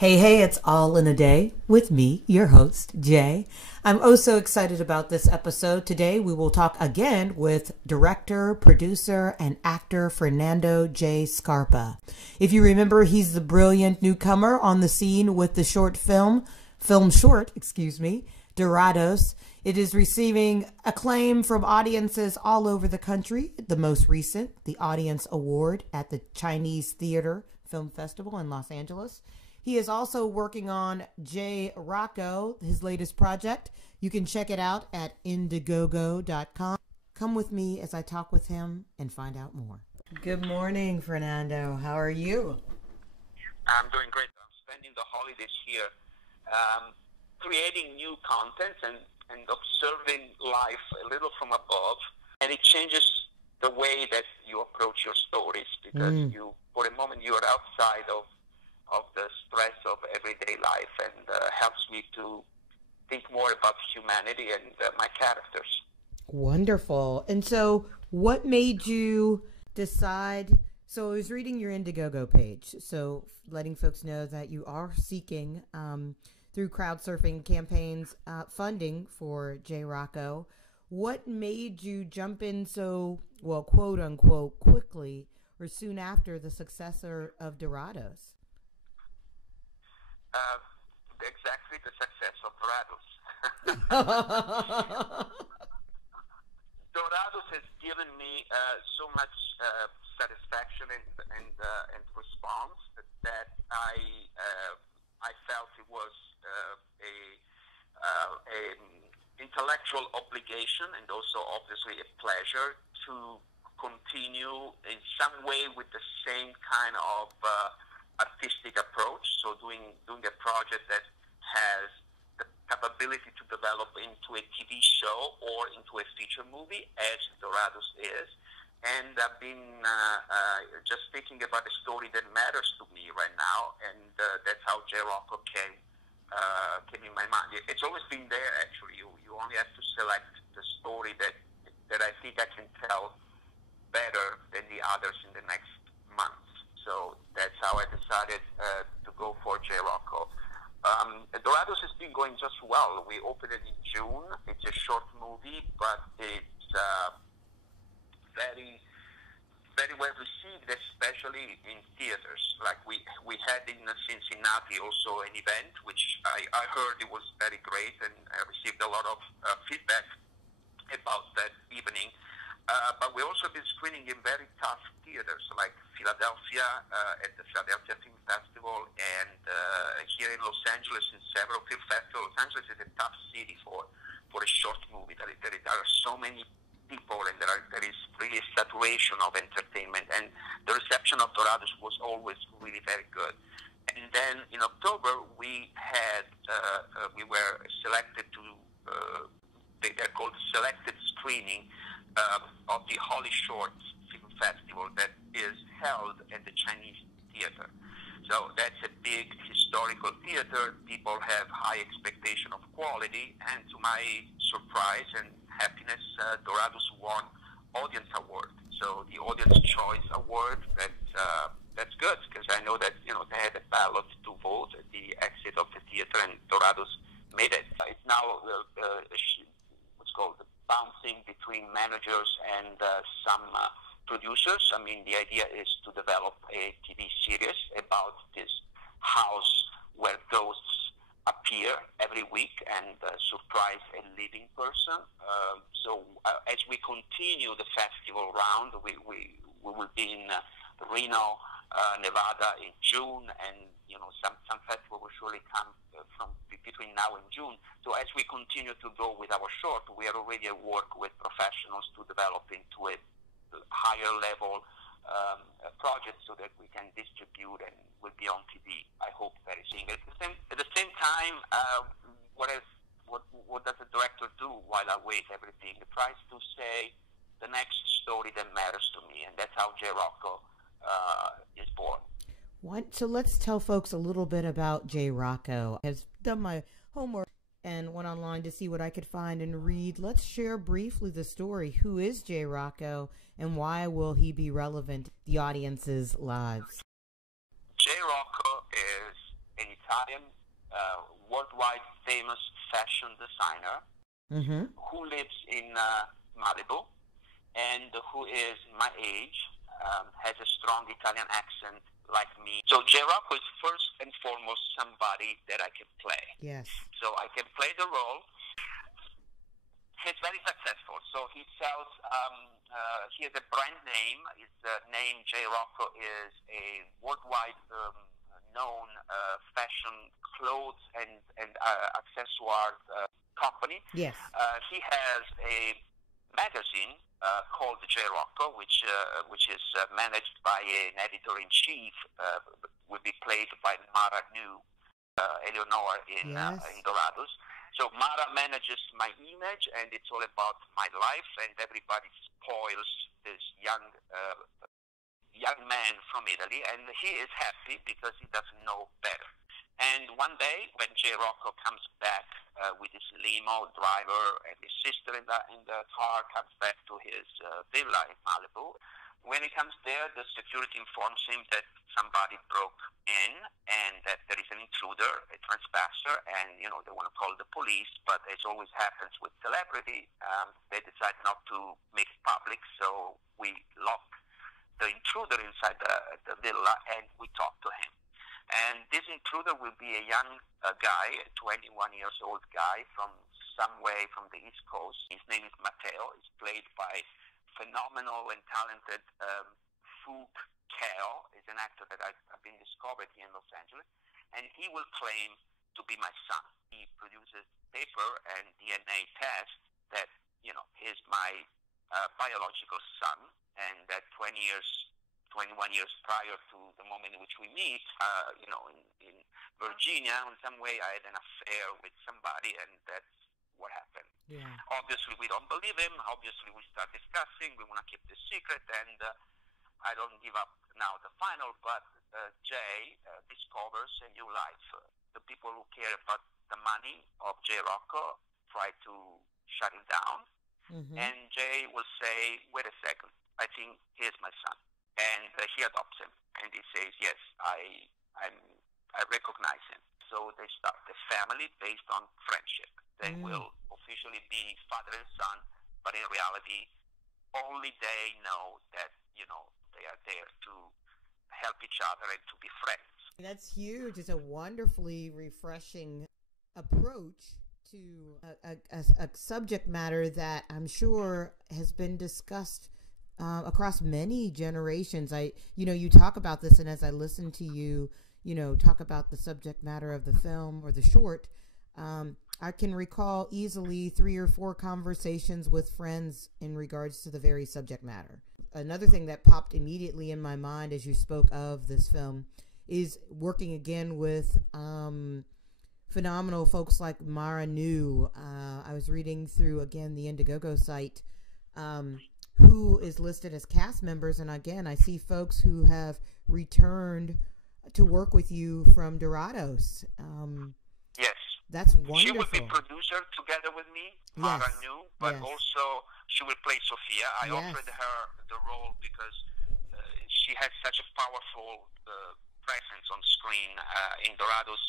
Hey, hey, it's All in a Day with me, your host, Jay. I'm oh so excited about this episode. Today we will talk again with director, producer, and actor Fernando J. Scarpa. If you remember, he's the brilliant newcomer on the scene with the film short, Doradus. It is receiving acclaim from audiences all over the country. The most recent, the Audience Award at the Chinese Theater Film Festival in Los Angeles. He is also working on ROCCO, his latest project. You can check it out at indiegogo.com. Come with me as I talk with him and find out more. Good morning, Fernando. How are you? I'm doing great. I'm spending the holidays here creating new content and observing life a little from above. And it changes the way that you approach your stories because you, for a moment, you're outside of the stress of everyday life and helps me to think more about humanity and my characters. Wonderful. And so what made you decide? So I was reading your Indiegogo page, so letting folks know that you are seeking through crowdsurfing campaigns funding for ROCCO. What made you jump in so, well, quote unquote, quickly or soon after the successor of Doradus? Exactly the success of Doradus. Doradus has given me so much satisfaction and response that I felt it was an intellectual obligation and also obviously a pleasure to continue in some way with the same kind of artistic approach, so doing a project that has the capability to develop into a TV show or into a feature movie, as Doradus is. And I've been just thinking about a story that matters to me right now, and that's how ROCCO came in my mind. It's always been there, actually. You only have to select the story that I think I can tell better than the others in the next month. So that's how I decided to go for ROCCO. Doradus has been going just well. We opened it in June. It's a short movie, but it's very, very well received, especially in theaters. Like we had in Cincinnati also an event, which I heard it was very great, and I received a lot of feedback about that evening. But we also been screening in very tough theaters like Philadelphia at the Philadelphia Film Festival and here in Los Angeles in several film festivals. Los Angeles is a tough city for a short movie. There are so many people and there is really a saturation of entertainment, and the reception of Doradus was always really very good. And then in October we were selected to they're called selected screening of the Holly Shorts Film Festival that is held at the Chinese Theater. So that's a big historical theater. People have high expectation of quality, and to my surprise and happiness, Doradus won Audience Award. So the Audience Choice Award, that's good, because I know that they had a ballot to vote at the exit of the theater, and Doradus made it. It's now what's called the bouncing between managers and some producers. I mean, the idea is to develop a TV series about this house where ghosts appear every week and surprise a living person. So as we continue the festival round, we will be in Reno, Nevada in June, and some festival will surely come from between now and June. So as we continue to go with our short, we are already at work with professionals to develop into a higher level project so that we can distribute and will be on TV, I hope, very soon. At the same time, what does a director do while I wait everything? He tries to say the next story that matters to me, and that's how ROCCO is born. So let's tell folks a little bit about ROCCO. I've done my homework and went online to see what I could find and read. Let's share briefly the story. Who is ROCCO and why will he be relevant to the audience's lives? ROCCO is an Italian, worldwide famous fashion designer who lives in Malibu and who is my age, has a strong Italian accent like me. So J. Rocco is first and foremost somebody that I can play. Yes. So I can play the role. He's very successful. So he sells, he has a brand name. His name, J. Rocco, is a worldwide known fashion clothes and accessoire company. Yes. He has a magazine called J. Rocco, which is managed by an editor-in-chief, will be played by Mara New, Eleonora in Doradus. So Mara manages my image, and it's all about my life, and everybody spoils this young man from Italy, and he is happy because he doesn't know better. And one day, when J. Rocco comes back with his limo driver and his sister in the car, comes back to his villa in Malibu. When he comes there, the security informs him that somebody broke in and that there is an intruder, a trespasser, and they want to call the police. But as always happens with celebrity, they decide not to make it public, so we lock the intruder inside the villa and we talk to him. And this intruder will be a young guy, a 21 years old guy from somewhere from the East Coast. His name is Matteo. He's played by phenomenal and talented Fook Kell. He's an actor that I've been discovered here in Los Angeles. And he will claim to be my son. He produces paper and DNA test that, is my biological son, and that 21 years prior to the moment in which we meet, in Virginia, in some way I had an affair with somebody, and that's what happened. Yeah. Obviously, we don't believe him. Obviously, we start discussing. We want to keep the secret, and I don't give up now the final, but Jay discovers a new life. The people who care about the money of J. Rocco try to shut him down, and Jay will say, wait a second, I think he's my son. And he adopts him, and he says, yes, I recognize him. So they start a family based on friendship. They will officially be father and son, but in reality, only they know that, they are there to help each other and to be friends. That's huge. It's a wonderfully refreshing approach to a subject matter that I'm sure has been discussed across many generations. You talk about this, and as I listen to you, talk about the subject matter of the film or the short, I can recall easily 3 or 4 conversations with friends in regards to the very subject matter. Another thing that popped immediately in my mind as you spoke of this film is working again with phenomenal folks like Mara New. I was reading through, again, the Indiegogo site, who is listed as cast members. And again, I see folks who have returned to work with you from Doradus. Yes. That's wonderful. She will be producer together with me, Mara New, but also she will play Sophia. I offered her the role because she has such a powerful presence on screen in Doradus.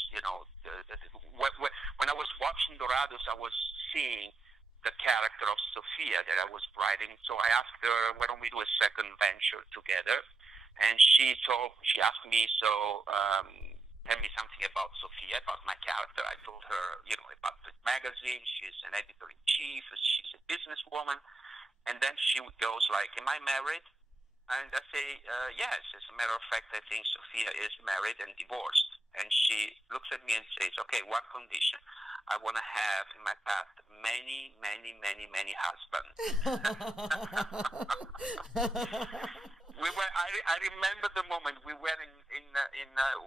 When I was watching Doradus, I was seeing the character of Sophia that I was writing. So I asked her, why don't we do a second venture together? And she asked me, tell me something about Sophia, about my character. I told her, about the magazine. She's an editor-in-chief. She's a businesswoman. And then she goes like, am I married? And I say, yes. As a matter of fact, I think Sophia is married and divorced. And she looks at me and says, okay, one condition. I want to have in my past many, many, many, many husbands. I remember the moment we were in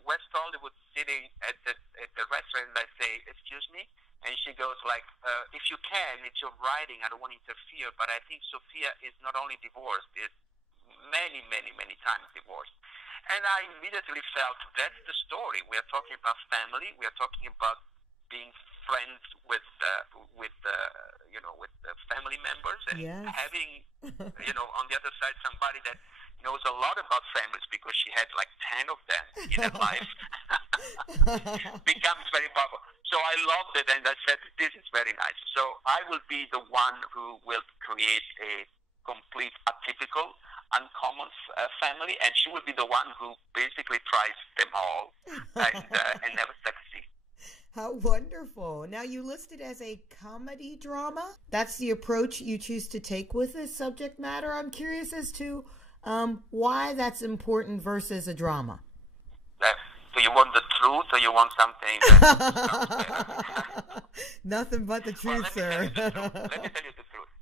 West Hollywood, sitting at the restaurant, and I say, excuse me, and she goes like, if you can, it's your writing, I don't want to interfere, but I think Sophia is not only divorced, is many, many, many times divorced. And I immediately felt that's the story. We are talking about family. We are talking about being friends with family members, and having on the other side somebody that knows a lot about families because she had like 10 of them in her life. becomes very powerful. So I loved it, and I said, this is very nice. So I will be the one who will create a complete atypical, uncommon family, and she will be the one who basically tries them all and never succeeds. How wonderful. Now, you listed as a comedy drama. That's the approach you choose to take with this subject matter. I'm curious as to why that's important versus a drama. Do you want the truth or you want something that Nothing but the truth, sir. Let me tell you the truth.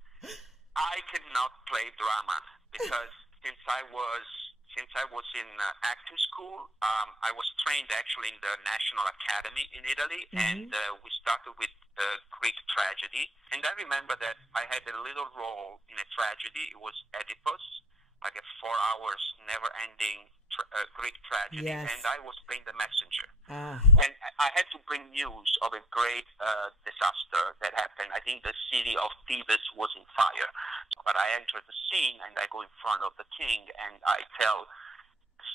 I cannot play drama because since I was in acting school, I was trained actually in the National Academy in Italy, and we started with Greek tragedy. And I remember that I had a little role in a tragedy. It was Oedipus, like a 4 hours never-ending Greek tragedy, and I was playing the messenger. And I had to bring news of a great disaster that happened. I think the city of Thebes was in fire. But I entered the scene, and I go in front of the king, and I tell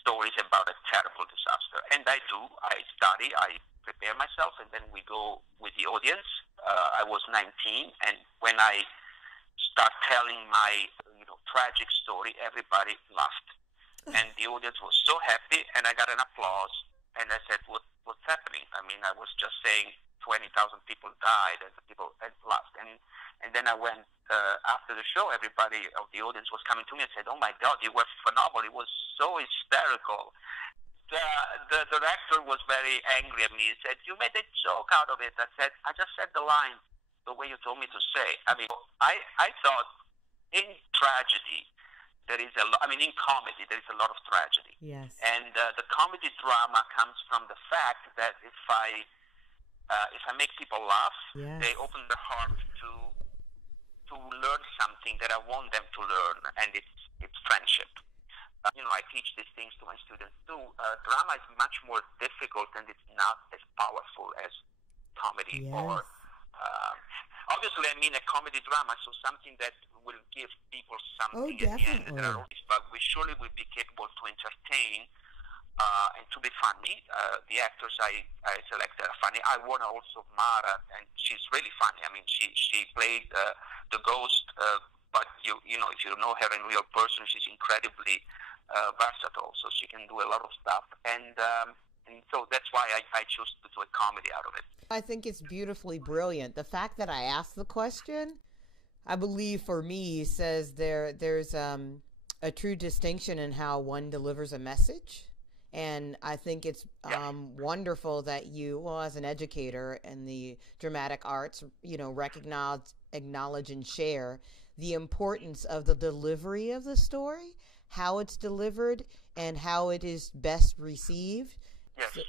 stories about a terrible disaster. And I do. I study. I prepare myself, and then we go with the audience. I was 19, and when I start telling my tragic story, everybody laughed. And the audience was so happy, and I got an applause. And I said, what's happening? I mean, I was just saying 20,000 people died, and the people had laughed. And then I went, after the show, everybody of the audience was coming to me and said, oh my God, you were phenomenal. It was so hysterical. The director was very angry at me. He said, you made a joke out of it. I said, I just said the line the way you told me to say. I mean, I thought in tragedy, in comedy, there is a lot of tragedy. Yes. And the comedy drama comes from the fact that if I make people laugh, they open their heart to learn something that I want them to learn, and it's friendship. I teach these things to my students too. Drama is much more difficult, and it's not as powerful as comedy or. Obviously, I mean a comedy drama, so something that will give people something at the end. But we surely will be capable to entertain and to be funny. The actors I selected are funny. I won also Mara, and she's really funny. I mean, she played the ghost, but if you know her in real person, she's incredibly versatile. So she can do a lot of stuff, and so that's why I chose to do a comedy out of it. I think it's beautifully brilliant. The fact that I asked the question, I believe for me, says there's a true distinction in how one delivers a message. And I think it's wonderful that you, as an educator in the dramatic arts, recognize, acknowledge, and share the importance of the delivery of the story, how it's delivered, and how it is best received. Yes. So,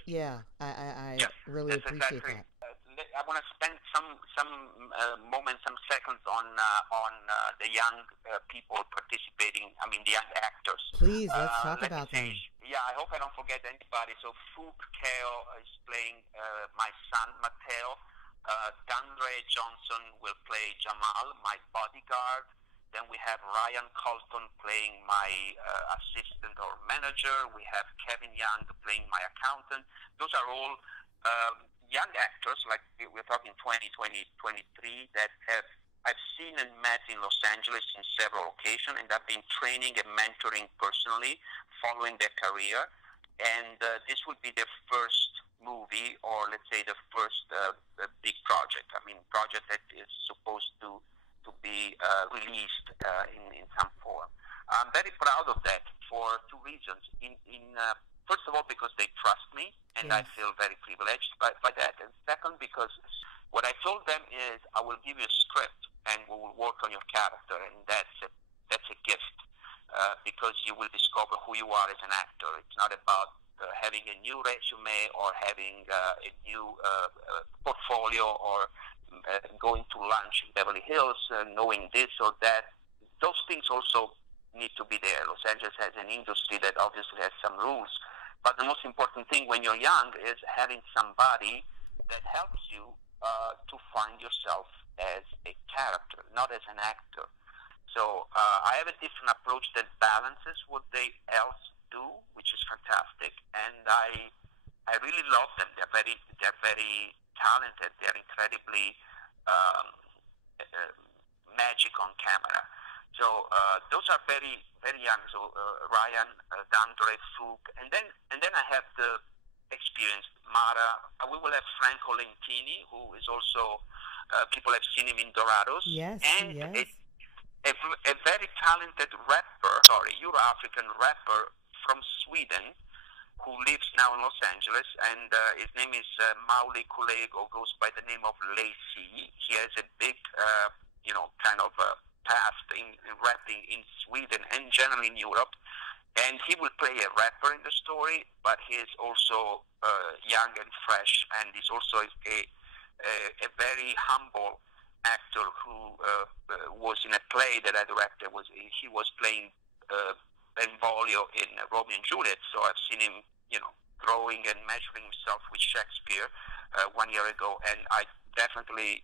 I really appreciate that. I want to spend some moments, some seconds on the young people participating. I mean, the young actors. Please, let's talk about them. Yeah, I hope I don't forget anybody. So Fook Keo is playing my son Matteo. Dandre Johnson will play Jamal, my bodyguard. Then we have Ryan Colton playing my assistant or manager. We have Kevin Young playing my accountant. Those are all young actors, like we're talking 2023, that I've seen and met in Los Angeles in several occasions, and I've been training and mentoring personally, following their career. And this would be their first movie, or let's say the first big project. I mean, project that is supposed to be released in some form. I'm very proud of that for two reasons. First of all, because they trust me, and I feel very privileged by that. And second, because what I told them is, I will give you a script, and we will work on your character, and that's a gift, because you will discover who you are as an actor. It's not about having a new resume or having a new portfolio or going to lunch in Beverly Hills, knowing this or that. Those things also need to be there. Los Angeles has an industry that obviously has some rules, but the most important thing when you're young is having somebody that helps you to find yourself as a character, not as an actor. So I have a different approach that balances what they else do, which is fantastic, and I I really love them. They're very talented. They're incredibly magic on camera. So those are very, very young. So Ryan, Dandre, Fug, and then I have the experienced Mara. We will have Franco Lentini, who is also people have seen him in Doradus, Yes, and yes. a very talented rapper, Euro-African rapper from Sweden, who lives now in Los Angeles, and his name is Mauli Kulego, goes by the name of Lacey. He has a big, kind of past in rapping in Sweden and generally in Europe, and he will play a rapper in the story, but he is also young and fresh, and he's also a very humble actor who was in a play that I directed. He was playing Benvolio in Romeo and Juliet, so I've seen him, growing and measuring himself with Shakespeare 1 year ago, and I definitely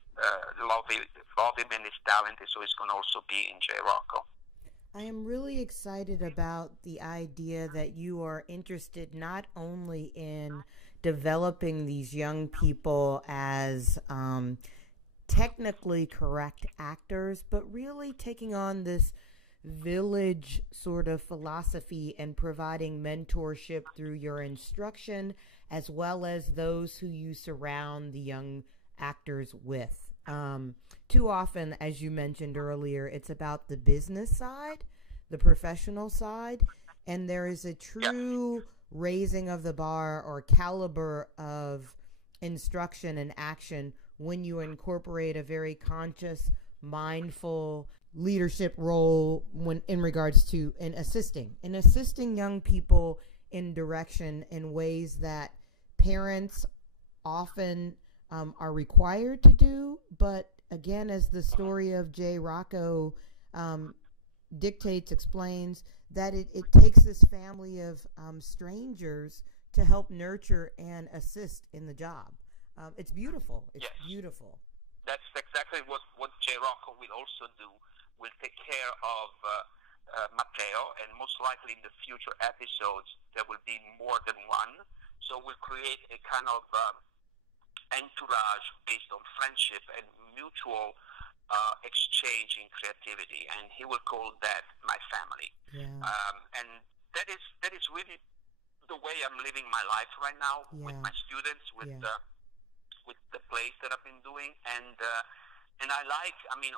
love him and his talent, so he's going to also be in ROCCO. I am really excited about the idea that you are interested not only in developing these young people as technically correct actors, but really taking on this village sort of philosophy and providing mentorship through your instruction as well as those who you surround the young actors with. Too often, as you mentioned earlier, it's about the business side, the professional side, and there is a true raising of the bar or caliber of instruction and action when you incorporate a very conscious, mindful leadership role when in regards to assisting young people in direction in ways that parents often are required to do. But again, as the story of ROCCO explains, that it takes this family of strangers to help nurture and assist in the job. It's beautiful. It's beautiful. That's exactly what ROCCO will also do. Will take care of Matteo, and most likely in the future episodes there will be more than one. So we'll create a kind of entourage based on friendship and mutual exchange in creativity, and he will call that my family. And that is really the way I'm living my life right now with my students, with the plays that I've been doing, and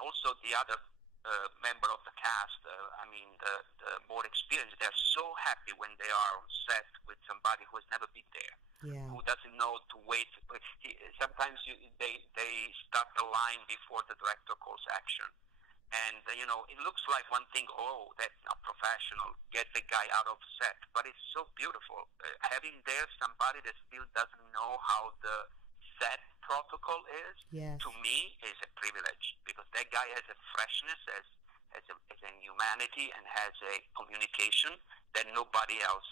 also the other member of the cast. The more experienced, they're so happy when they are on set with somebody who has never been there, who doesn't know to wait. Sometimes they start the line before the director calls action, and it looks like one thing. Oh, that's not professional. Get the guy out of set, but it's so beautiful having there somebody that still doesn't know how the set protocol is. To me is a privilege, because that guy has a freshness, has a humanity, and has a communication that nobody else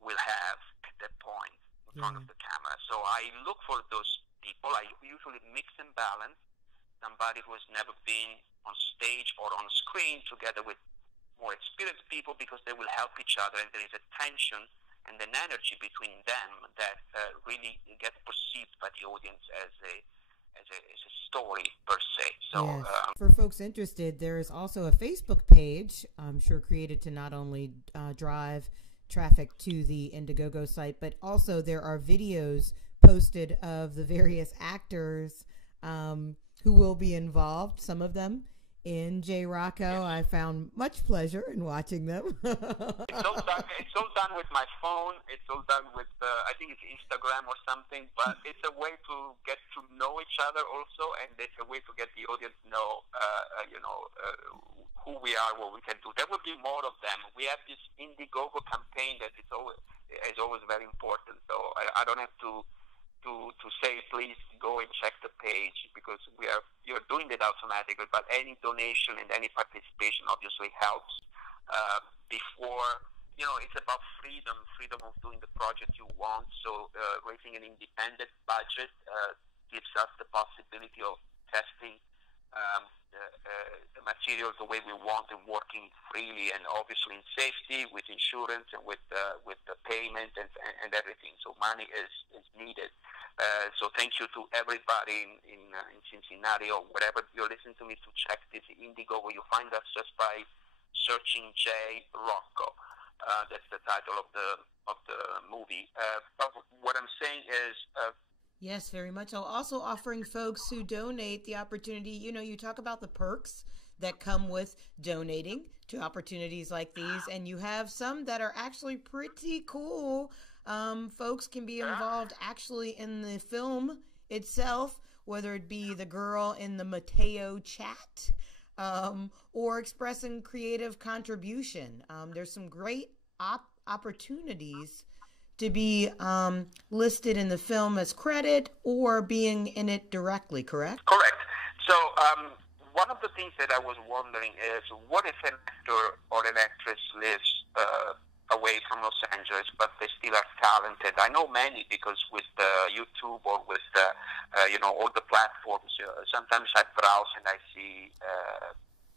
will have at that point in front of the camera. So I look for those people. I usually mix and balance somebody who has never been on stage or on screen together with more experienced people, because they will help each other, and there is a tension and an energy between them that really gets perceived by the audience as a story per se. So for folks interested, there is also a Facebook page, I'm sure created to not only drive traffic to the Indiegogo site, but also there are videos posted of the various actors who will be involved, some of them in ROCCO. I found much pleasure in watching them. It's all done with my phone. It's all done with, I think it's Instagram or something, but it's a way to get to know each other also, and it's a way to get the audience know, who we are, what we can do. There will be more of them. We have this Indiegogo campaign that is always very important, so I don't have to say, please go and check the page, because you're doing it automatically, but any donation and any participation obviously helps. It's about freedom of doing the project you want. So raising an independent budget gives us the possibility of testing the materials the way we want and working freely, and obviously in safety, with insurance and with the payment and everything. So money is needed. So thank you to everybody in Cincinnati or wherever you're listening to me to check this Indigo. Where you find us just by searching J. ROCCO. That's the title of the movie. But what I'm saying is. Yes, very much so. Also offering folks who donate the opportunity. You talk about the perks that come with donating to opportunities like these, and you have some that are actually pretty cool. Folks can be involved actually in the film itself, whether it be the girl in the Mateo chat, or expressing creative contribution. There's some great opportunities to be listed in the film as credit or being in it directly, correct? Correct. So one of the things that I was wondering is, what if an actor or an actress lives away from Los Angeles, but they still are talented? I know many, because with YouTube or with all the platforms, sometimes I browse and I see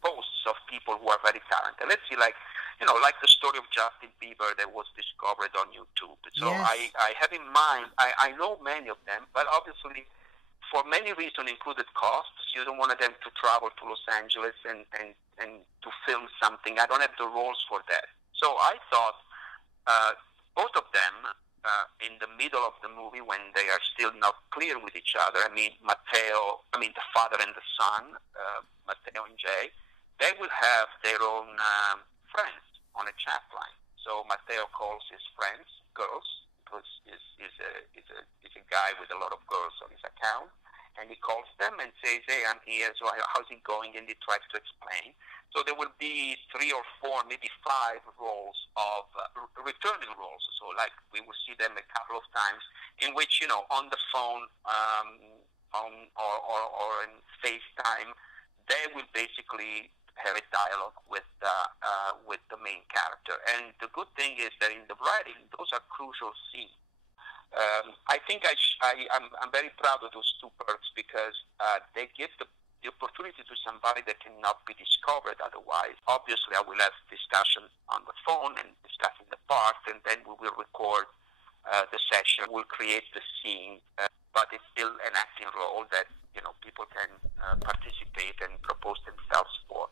posts of people who are very talented. Let's see, like the story of Justin Bieber that was discovered on YouTube. So yes. I have in mind, I know many of them, but obviously for many reasons, included costs, you don't want them to travel to Los Angeles and to film something. I don't have the roles for that. So I thought both of them, in the middle of the movie when they are still not clear with each other, the father and the son, Matteo and Jay, they will have their own friends on a chat line. So Matteo calls his friends, girls, because he's a guy with a lot of girls on his account, and he calls them and says, "Hey, I'm here, so how's it going?" And he tries to explain. So there will be 3 or 4, maybe 5 roles of returning roles. So like we will see them a couple of times, in which on the phone, or in FaceTime, they will basically have a dialogue with the main character. And the good thing is that in the writing, those are crucial scenes. I think I'm very proud of those 2 perks, because they give the opportunity to somebody that cannot be discovered otherwise. Obviously, I will have discussion on the phone and discussing the part, and then we will record the session. We'll create the scene, but it's still an acting role that people can participate and propose themselves for.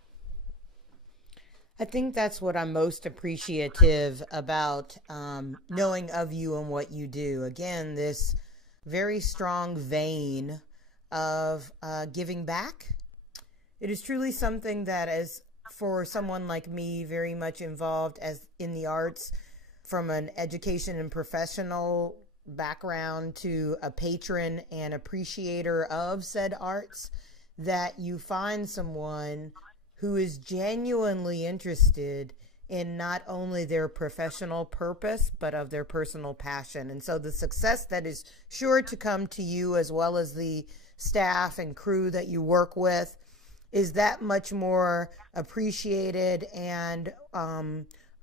I think that's what I'm most appreciative about knowing of you and what you do. Again, this very strong vein of giving back. It is truly something that, as for someone like me, very much involved as in the arts, from an education and professional background to a patron and appreciator of said arts, that you find someone who is genuinely interested in not only their professional purpose, but of their personal passion. And so the success that is sure to come to you, as well as the staff and crew that you work with, is that much more appreciated and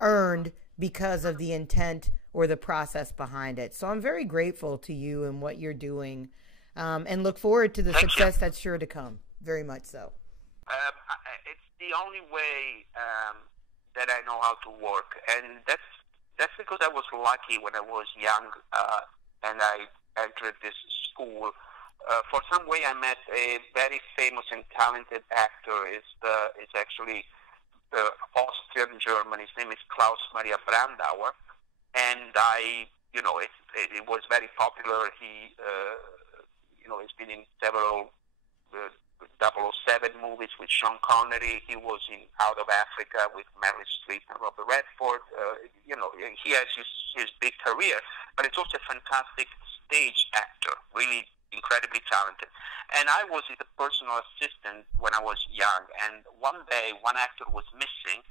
earned because of the intent or the process behind it. So I'm very grateful to you and what you're doing, and look forward to the success that's sure to come. Very much so. It's the only way that I know how to work, and that's because I was lucky when I was young, and I entered this school. For some way, I met a very famous and talented actor. It's actually Austrian German. His name is Klaus Maria Brandauer, and it was very popular. He he's been in several 007 movies with Sean Connery. He was in Out of Africa with Meryl Streep and Robert Redford. He has his big career, but it's also a fantastic stage actor, really incredibly talented. And I was his personal assistant when I was young, and one day one actor was missing.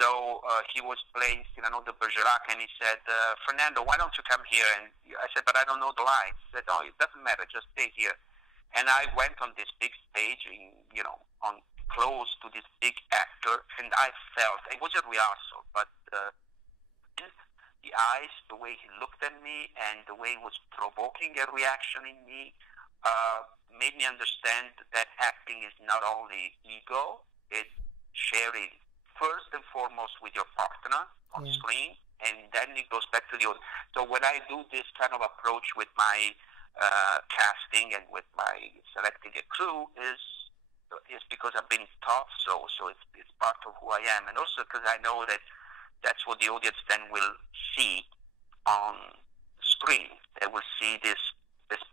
So he was playing Cyrano de Bergerac, and he said, "Fernando, why don't you come here?" And I said, "But I don't know the lines." He said, "Oh, it doesn't matter, just stay here." And I went on this big stage, on close to this big actor, and I felt, it was a rehearsal, but the eyes, the way he looked at me, and the way he was provoking a reaction in me, made me understand that acting is not only ego, it's sharing first and foremost with your partner on screen, and then it goes back to the audience. So when I do this kind of approach with my casting and with my selecting a crew is because I've been taught so. So it's part of who I am, and also because I know that that's what the audience then will see on screen. They will see this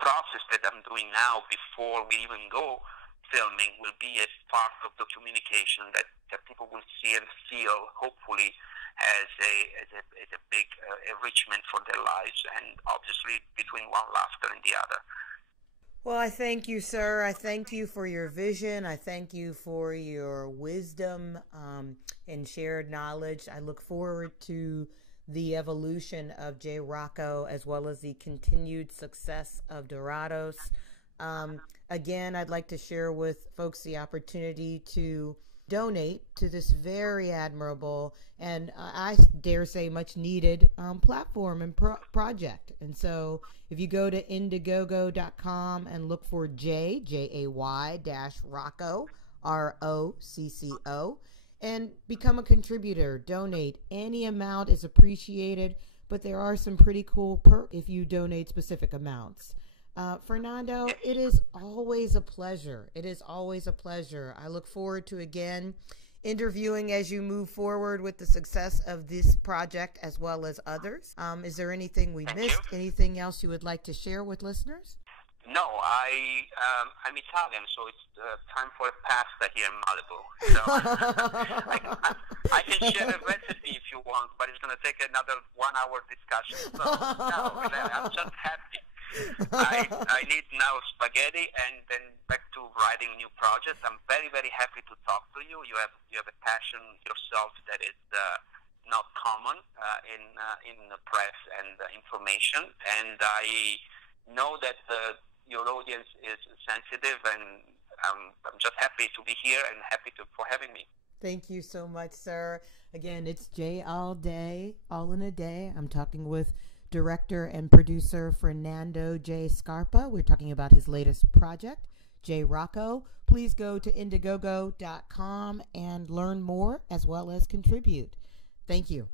process that I'm doing now before we even go filming will be a part of the communication that people will see and feel, hopefully, as a big enrichment for their lives, and obviously between one laughter and the other. Well, I thank you, sir. I thank you for your vision. I thank you for your wisdom and shared knowledge. I look forward to the evolution of ROCCO as well as the continued success of Doradus. Again, I'd like to share with folks the opportunity to donate to this very admirable and I dare say much needed platform and project. And so if you go to Indiegogo.com and look for J-A-Y-ROCCO, ROCCO, and become a contributor, donate. Any amount is appreciated, but there are some pretty cool perks if you donate specific amounts. Fernando, it is always a pleasure. It is always a pleasure. I look forward to, again, interviewing as you move forward with the success of this project as well as others. Is there anything we missed? Anything else you would like to share with listeners? No, I'm Italian, so it's time for a pasta here in Malibu. So I can share a recipe if you want, but it's going to take another 1-hour discussion. So no, I'm just happy. I need now spaghetti and then back to writing new projects. I'm very, very happy to talk to you. You have a passion yourself that is not common in the press and information, and I know that your audience is sensitive, and I'm just happy to be here and happy for having me. Thank you so much, sir. Again, it's Jay All Day, All in a Day. I'm talking with director and producer Fernando J. Scarpa. We're talking about his latest project, ROCCO. Please go to Indiegogo.com and learn more as well as contribute. Thank you.